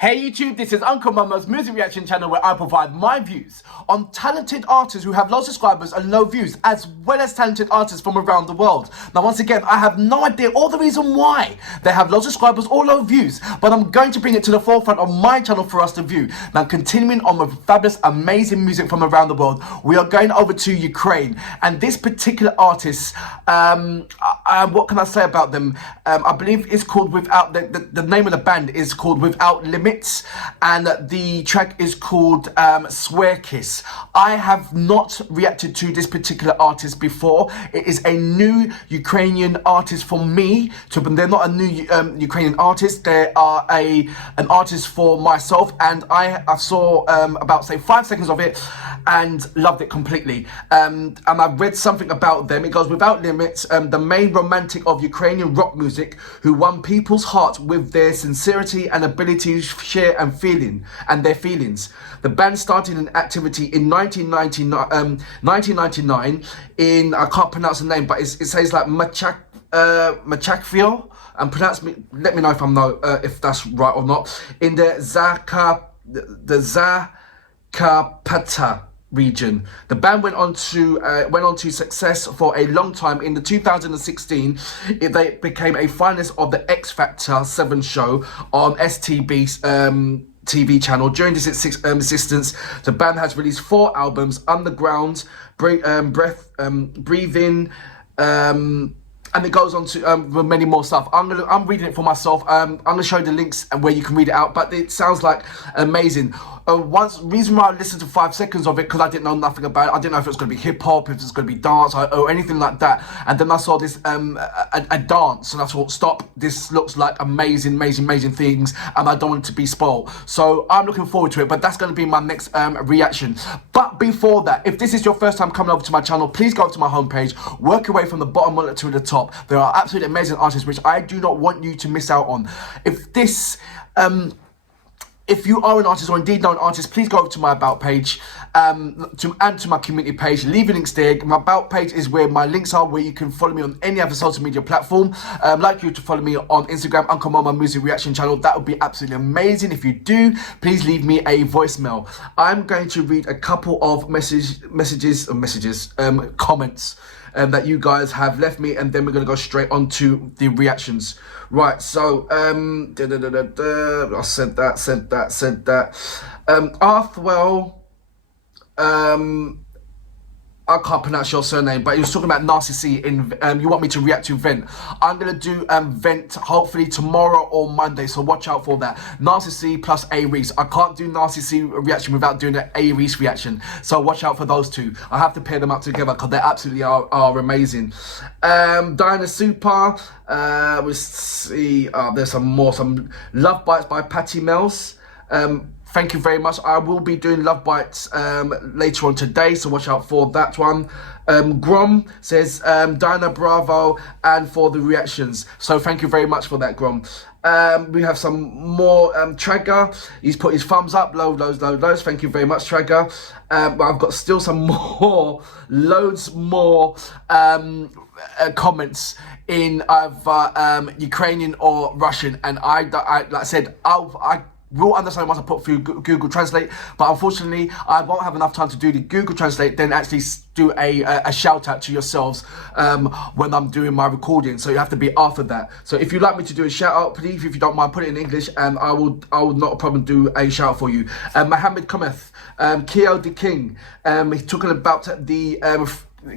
Hey YouTube, this is Uncle Mama's music reaction channel where I provide my views on talented artists who have low subscribers and low views, as well as talented artists from around the world. Now once again, I have no idea or the reason why they have low subscribers or low views, but I'm going to bring it to the forefront of my channel for us to view. Now continuing on with fabulous, amazing music from around the world, we are going over to Ukraine, and this particular artist, what can I say about them? I believe it's called Without, the name of the band is called Without Limits, and the track is called Swear Kiss. I have not reacted to this particular artist before. It is a new Ukrainian artist for me. They're not a new Ukrainian artist. They are an artist for myself, and I saw about say 5 seconds of it and loved it completely. And I've read something about them. It goes, Without Limits, the main romantic of Ukrainian rock music, who won people's hearts with their sincerity and ability to share their feelings. The band started an activity in 1999 in, I can't pronounce the name, but it says like Machakville, and let me know if that's right or not, in the Zakarpattia region. The band went on to success for a long time. In the 2016, they became a finalist of the X Factor 7 show on STB's TV channel. During this existence, the band has released 4 albums: Underground, Breathing, and it goes on to many more stuff. I'm reading it for myself. I'm gonna show you the links and where you can read it out. But it sounds like amazing. Reason why I listened to 5 seconds of it, because I didn't know nothing about it. I didn't know if it was gonna be hip hop, if it was gonna be dance, or anything like that. And then I saw this a dance, and I thought, stop, this looks like amazing things, and I don't want it to be spoiled. So I'm looking forward to it. But that's gonna be my next reaction. But before that, if this is your first time coming over to my channel, please go to my homepage, work your way from the bottom to the top. There are absolutely amazing artists which I do not want you to miss out on. If you are an artist, or indeed know an artist, please go over to my About page and to my community page. Leave your links there. My About page is where my links are, where you can follow me on any other social media platform. I'd like you to follow me on Instagram, Uncle Mama Music Reaction Channel. That would be absolutely amazing. If you do, please leave me a voicemail. I'm going to read a couple of comments that you guys have left me, and then we're going to go straight on to the reactions. Right, so I said that. Arthwell, I can't pronounce your surname, but he was talking about Narcissi in you want me to react to Vent. I'm gonna do Vent hopefully tomorrow or Monday, so watch out for that. Narcissi plus A Reese. I can't do Narcissi reaction without doing an A Reese reaction, so watch out for those two. I have to pair them up together because they absolutely are amazing. Diana Super. We see there's some Love Bites by Patty Mills. Thank you very much. I will be doing Love Bites later on today, so watch out for that one. Grom says, Diana, bravo, and for the reactions. So thank you very much for that, Grom. We have some more. Trager, he's put his thumbs up, loads. Thank you very much, Trager. But I've got still some more, loads more comments in either Ukrainian or Russian, and I like I said, I will understand once I put through Google Translate, but unfortunately I won't have enough time to do the Google Translate, then actually do a shout out to yourselves when I'm doing my recording, so you have to be after that. So if you'd like me to do a shout out, please, if you don't mind, put it in English, and I will not a problem do a shout out for you. Mohammed Cometh, Keo the King, he's talking about the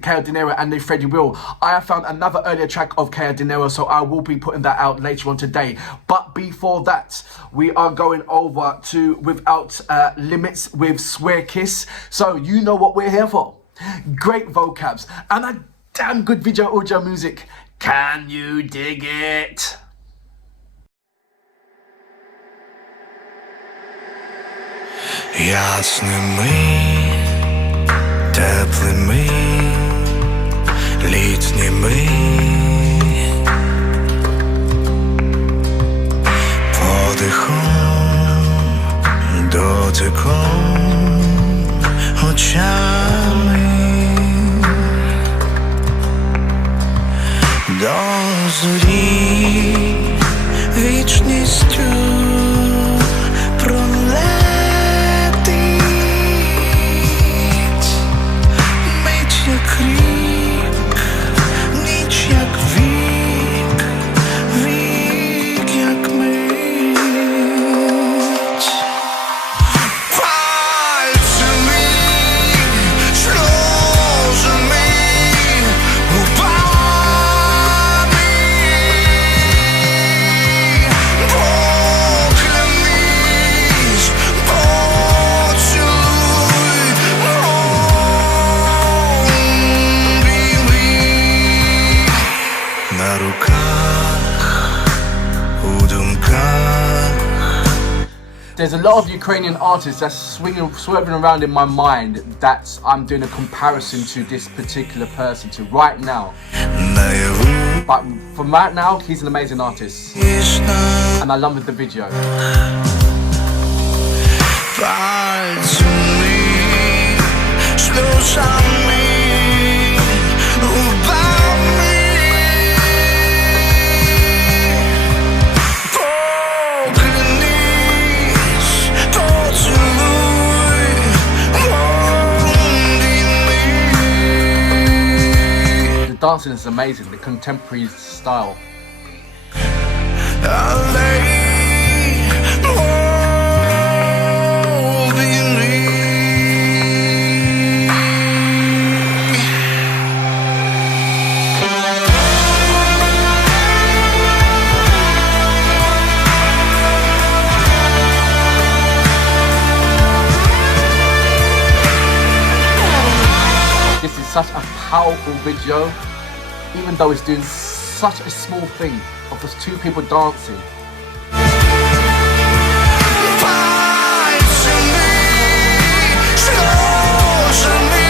Kaya Dinero and the Freddie Will. I have found another earlier track of Kaya Dinero, so I will be putting that out later on today. But before that, we are going over to Without Limits with Swear Kiss. So you know what we're here for. Great vocabs and a damn good video audio music. Can you dig it? Ясними, теплими, літніми, подихом, дотиком, очами, до зорі, вічністю there's a lot of Ukrainian artists that's swerving around in my mind that I'm doing a comparison to this particular person to right now. наяву But from right now, he's an amazing artist. ніжна And I love the video. пальцями, сльозами, губами. Поклянись, поцілуй, обійми. The dancing is amazing, the contemporary style. Але This is such a powerful video, even though it's doing such a small thing of just two people dancing. пальцями, сльозами,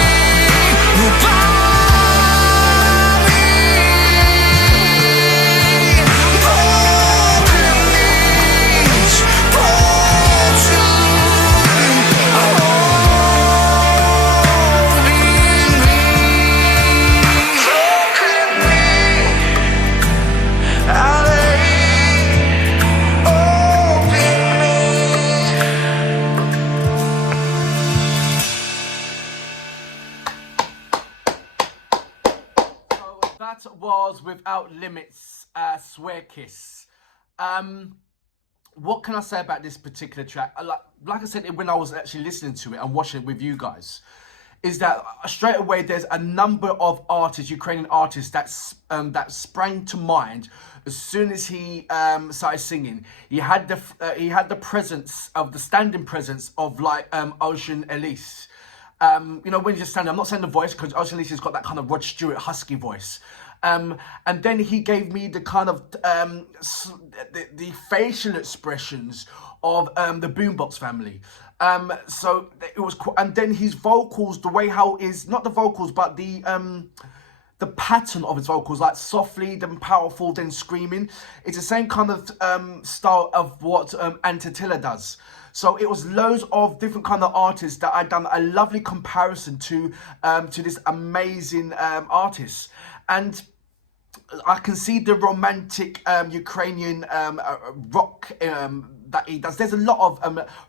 губами. Поклянись, поцілуй, обійми. Але обійми. So that was Without Limits, Swear Kiss. What can I say about this particular track? Like I said when I was actually listening to it and watching it with you guys, is that straight away there's a number of artists, Ukrainian artists, that sprang to mind as soon as he started singing. He had the presence of the standing presence of like Ocean Elise. You know, when you just stand, I'm not saying the voice because Ocean Elise has got that kind of Rod Stewart husky voice. And then he gave me the kind of the facial expressions of the Boombox family. So it was, and then his vocals, the way how is not the vocals, but the pattern of his vocals, like softly, then powerful, then screaming. It's the same kind of style of what Antitilla does. So it was loads of different kind of artists that I'd done a lovely comparison to this amazing artist. And I can see the romantic Ukrainian rock that he does. There's a lot of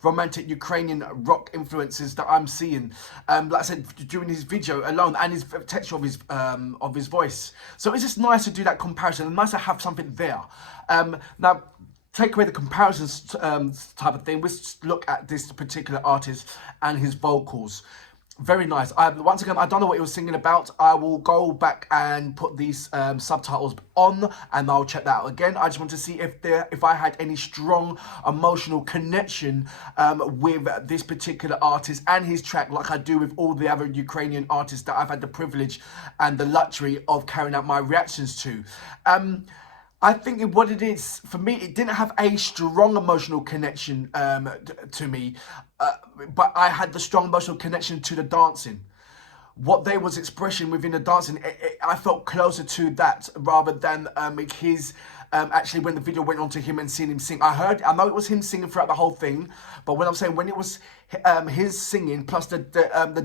romantic Ukrainian rock influences that I'm seeing, like I said, during his video alone and his texture of his voice. So it's just nice to do that comparison and nice to have something there. Now, take away the comparisons type of thing. Let's just look at this particular artist and his vocals. Very nice. Once again, I don't know what he was singing about. I will go back and put these subtitles on and I'll check that out again. I just want to see if I had any strong emotional connection with this particular artist and his track, like I do with all the other Ukrainian artists that I've had the privilege and the luxury of carrying out my reactions to. I think what it is, for me, it didn't have a strong emotional connection to me, but I had the strong emotional connection to the dancing. What they was expressing within the dancing, I felt closer to that rather than his, actually when the video went on to him and seeing him sing. I know it was him singing throughout the whole thing, but when I'm saying when it was his singing plus the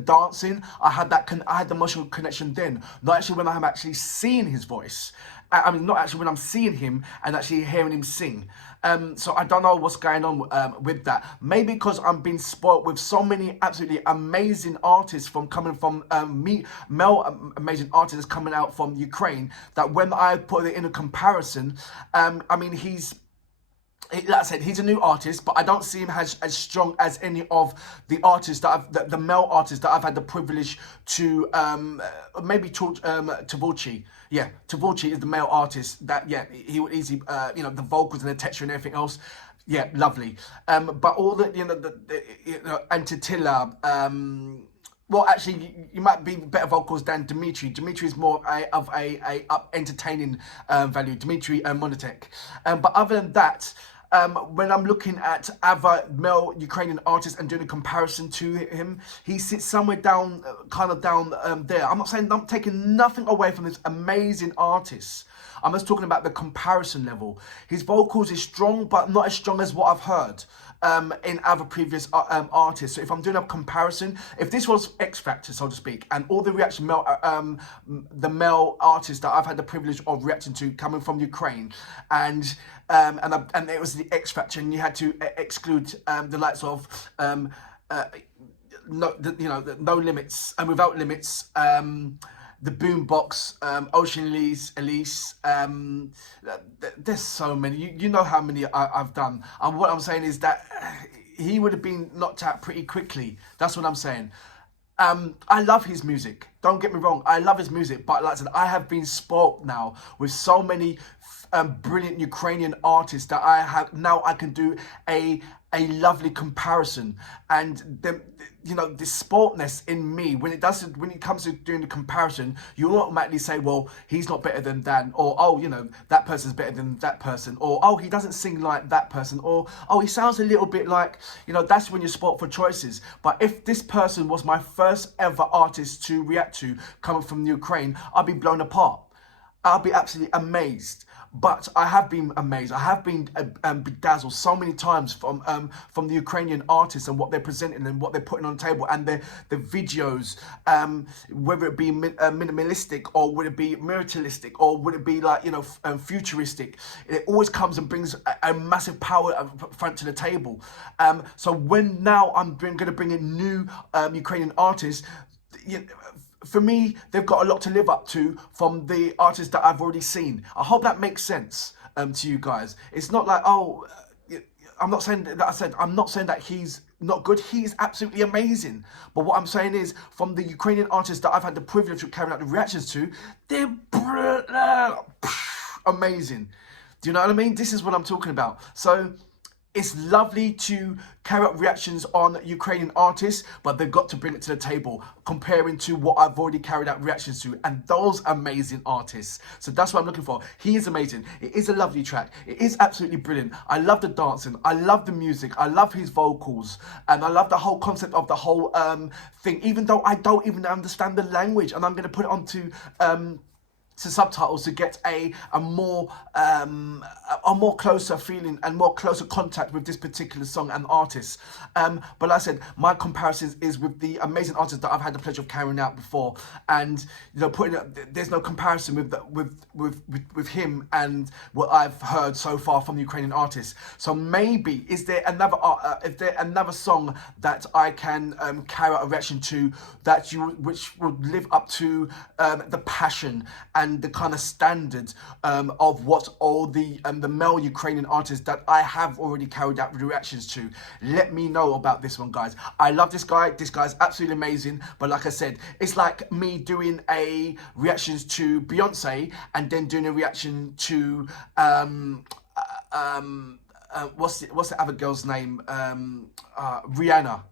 dancing, I had the emotional connection then. Not actually when I'm actually seeing his voice. I mean, not actually when I'm seeing him and actually hearing him sing. So I don't know what's going on with that. Maybe because I'm being spoiled with so many absolutely amazing artists coming from male amazing artists coming out from Ukraine, that when I put it in a comparison, I mean, like I said, he's a new artist, but I don't see him as strong as any of the artists that the male artists that I've had the privilege to maybe Tavulchi. Yeah, Tavulchi is the male artist that, yeah, he would easily, you know, the vocals and the texture and everything else. Yeah, lovely. But all the, you know, Antitilla, well, actually, you might be better vocals than Dmitry. Dmitry is more of a entertaining value. Dmitry Monotek. But other than that, when I'm looking at other male Ukrainian artists and doing a comparison to him, he sits somewhere down, kind of down there. I'm not saying I'm taking nothing away from this amazing artist. I'm just talking about the comparison level. His vocals is strong, but not as strong as what I've heard in other previous artists. So if I'm doing a comparison, if this was X Factor, so to speak, and all the reaction the male artists that I've had the privilege of reacting to coming from Ukraine, and it was the X Factor, and you had to exclude the likes of No Limits and Without Limits, the Boombox, Ocean Elise, there's so many. You know how many I've done. And what I'm saying is that he would have been knocked out pretty quickly. That's what I'm saying. I love his music. Don't get me wrong. I love his music. But like I said, I have been spoilt now with so many brilliant Ukrainian artists that I can do a lovely comparison. And then, this spoiltness in me, when it comes to doing the comparison, you automatically say, well, he's not better than Dan, or that person's better than that person, or he doesn't sing like that person, or he sounds a little bit like, that's when you're spoilt for choices. But if this person was my first ever artist to react to coming from Ukraine, I'd be blown apart. I'll be absolutely amazed. But I have been amazed. I have been bedazzled so many times from the Ukrainian artists and what they're presenting and what they're putting on the table, and the videos, whether it be minimalistic or would it be miraclistic or would it be like futuristic. It always comes and brings a massive power front to the table. So when now I'm going to bring in new Ukrainian artists, for me, they've got a lot to live up to from the artists that I've already seen. I hope that makes sense to you guys. It's not like, I'm not saying that he's not good. He is absolutely amazing. But what I'm saying is, from the Ukrainian artists that I've had the privilege of carrying out the reactions to, they're amazing. Do you know what I mean? This is what I'm talking about. So it's lovely to carry out reactions on Ukrainian artists, but they've got to bring it to the table, comparing to what I've already carried out reactions to, and those amazing artists. So that's what I'm looking for. He is amazing. It is a lovely track. It is absolutely brilliant. I love the dancing. I love the music. I love his vocals. And I love the whole concept of the whole thing, even though I don't even understand the language. And I'm going to put it onto subtitles to get a more closer feeling and more closer contact with this particular song and artist. But like I said, my comparison is with the amazing artists that I've had the pleasure of carrying out before, and there's no comparison with him and what I've heard so far from the Ukrainian artists. So maybe is there another song that I can carry out a reaction to which would live up to the passion and the kind of standard of what all the male Ukrainian artists that I have already carried out reactions to. Let me know about this one, guys. I love this guy. This guy's absolutely amazing. But like I said, it's like me doing a reactions to Beyonce and then doing a reaction to what's the other girl's name? Rihanna.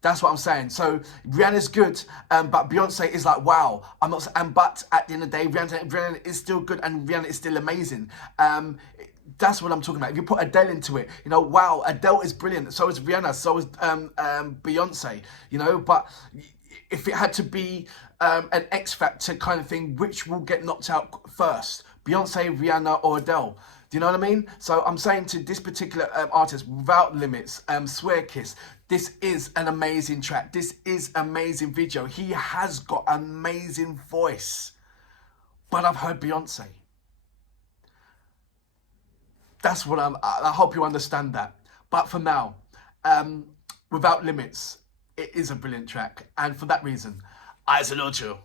That's what I'm saying. So Rihanna's good, but Beyonce is like, wow. But at the end of the day, Rihanna is still good and Rihanna is still amazing. That's what I'm talking about. If you put Adele into it, wow, Adele is brilliant. So is Rihanna. So is Beyonce. But if it had to be an X Factor kind of thing, which will get knocked out first? Beyonce, Rihanna, or Adele? Do you know what I mean? So I'm saying to this particular artist, Without Limits, Swear Kiss, this is an amazing track. This is amazing video. He has got amazing voice. But I've heard Beyonce. That's what I hope you understand that. But for now, Without Limits, it is a brilliant track. And for that reason, I salute you.